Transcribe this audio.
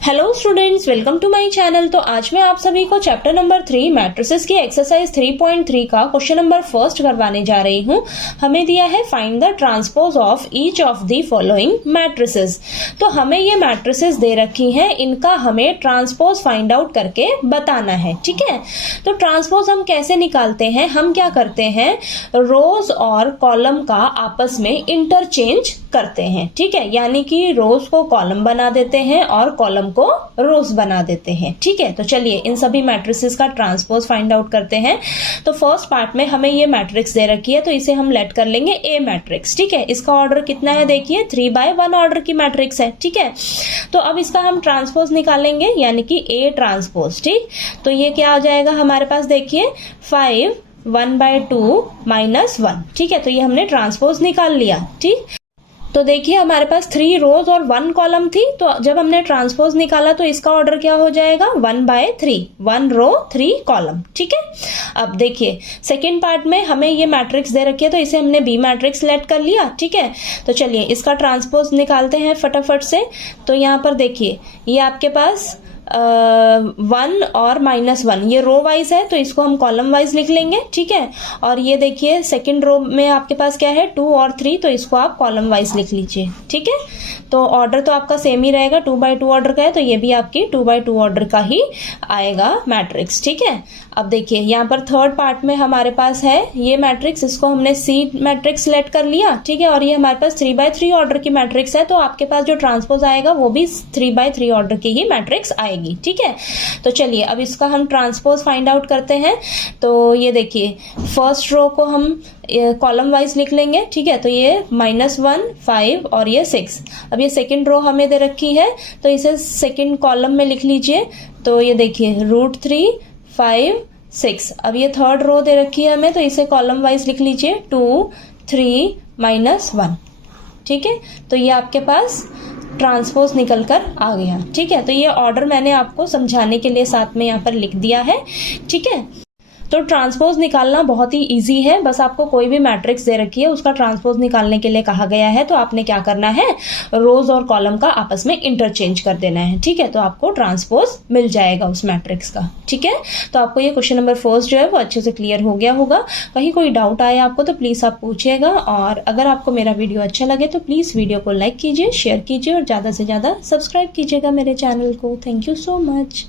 Hello students, welcome to my channel. तो आज मैं आप सभी को चैप्टर नंबर 3 मैट्रिसेस की एक्सरसाइज 3.3 का क्वेश्चन नंबर फर्स्ट करवाने जा रही हूं। हमें दिया है find the transpose of each of the following matrices. तो हमें ये मैट्रिसेस दे रखी हैं, इनका हमें ट्रांसपोज फाइंड आउट करके बताना है। ठीक है, तो ट्रांसपोज हम कैसे निकालते हैं? हम क्या करते हैं, रोज और कॉलम का आपस में इंटरचेंज करते हैं। ठीक है, यानी कि रोज को कॉलम बना देते हैं और कॉलम को रोज बना देते हैं। ठीक है, तो चलिए इन सभी मैट्रिसेस का ट्रांसपोज फाइंड आउट करते हैं। तो फर्स्ट पार्ट में हमें ये मैट्रिक्स दे रखी है, तो इसे हम लेट कर लेंगे ए मैट्रिक्स। ठीक है, इसका ऑर्डर कितना है? देखिए 3/1 ऑर्डर की मैट्रिक्स है। ठीक है, तो अब इसका हम ट्रांसपोज निकालेंगे, यानी कि ए ट्रांसपोज। ठीक, तो ये क्या आ जाएगा हमारे पास? देखिए 5 1/2 -1। ठीक है, तो ये हमने ट्रांसपोज निकाल लिया। ठीक, तो देखिए हमारे पास 3 रोज और 1 कॉलम थी, तो जब हमने ट्रांसपोज निकाला तो इसका ऑर्डर क्या हो जाएगा? 1/3, 1 रो 3 कॉलम। ठीक है, अब देखिए सेकेंड पार्ट में हमें ये मैट्रिक्स दे रखी है, तो इसे हमने बी मैट्रिक्स लेट कर लिया। ठीक है, तो चलिए इसका ट्रांसपोज निकालते हैं फटाफट से। तो यहाँ पर देखिए ये आपके पास 1 और -1 ये रो वाइज है, तो इसको हम कॉलम वाइज लिख लेंगे। ठीक है, और ये देखिए सेकंड रो में आपके पास क्या है? 2 और 3, तो इसको आप कॉलम वाइज लिख लीजिए। ठीक है, तो ऑर्डर तो आपका सेम ही रहेगा, 2/2 ऑर्डर का है, तो ये भी आपकी 2/2 ऑर्डर का ही आएगा मैट्रिक्स। ठीक है, अब देखिए यहाँ पर थर्ड पार्ट में हमारे पास है ये मैट्रिक्स, इसको हमने सी मैट्रिक्स लेट कर लिया। ठीक है, और ये हमारे पास 3/3 ऑर्डर की मैट्रिक्स है, तो आपके पास जो ट्रांसपोज आएगा वो भी 3/3 ऑर्डर की ही मैट्रिक्स आएगी। ठीक है, तो चलिए अब इसका हम ट्रांसपोज फाइंड आउट करते हैं। तो ये देखिए फर्स्ट रो को हम कॉलम वाइज लिख लेंगे। ठीक है, तो ये -1 5 और ये 6। अब ये सेकंड रो हमें दे रखी है, तो इसे सेकंड कॉलम में लिख लीजिए। तो ये देखिए √3 5 6। अब ये थर्ड रो दे रखी है हमें, तो इसे कॉलम वाइज लिख लीजिए 2 3 -1। ठीक है, तो ये आपके पास ट्रांसपोज निकल कर आ गया। ठीक है, तो ये ऑर्डर मैंने आपको समझाने के लिए साथ में यहाँ पर लिख दिया है। ठीक है, तो ट्रांसपोज निकालना बहुत ही इजी है, बस आपको कोई भी मैट्रिक्स दे रखी है उसका ट्रांसपोज निकालने के लिए कहा गया है, तो आपने क्या करना है, रोज और कॉलम का आपस में इंटरचेंज कर देना है। ठीक है, तो आपको ट्रांसपोज मिल जाएगा उस मैट्रिक्स का। ठीक है, तो आपको ये क्वेश्चन नंबर फर्स्ट जो है वो अच्छे से क्लियर हो गया होगा। कहीं कोई डाउट आए आपको तो प्लीज आप पूछिएगा, और अगर आपको मेरा वीडियो अच्छा लगे तो प्लीज वीडियो को लाइक कीजिए, शेयर कीजिए और ज्यादा से ज्यादा सब्सक्राइब कीजिएगा मेरे चैनल को। Thank you so much.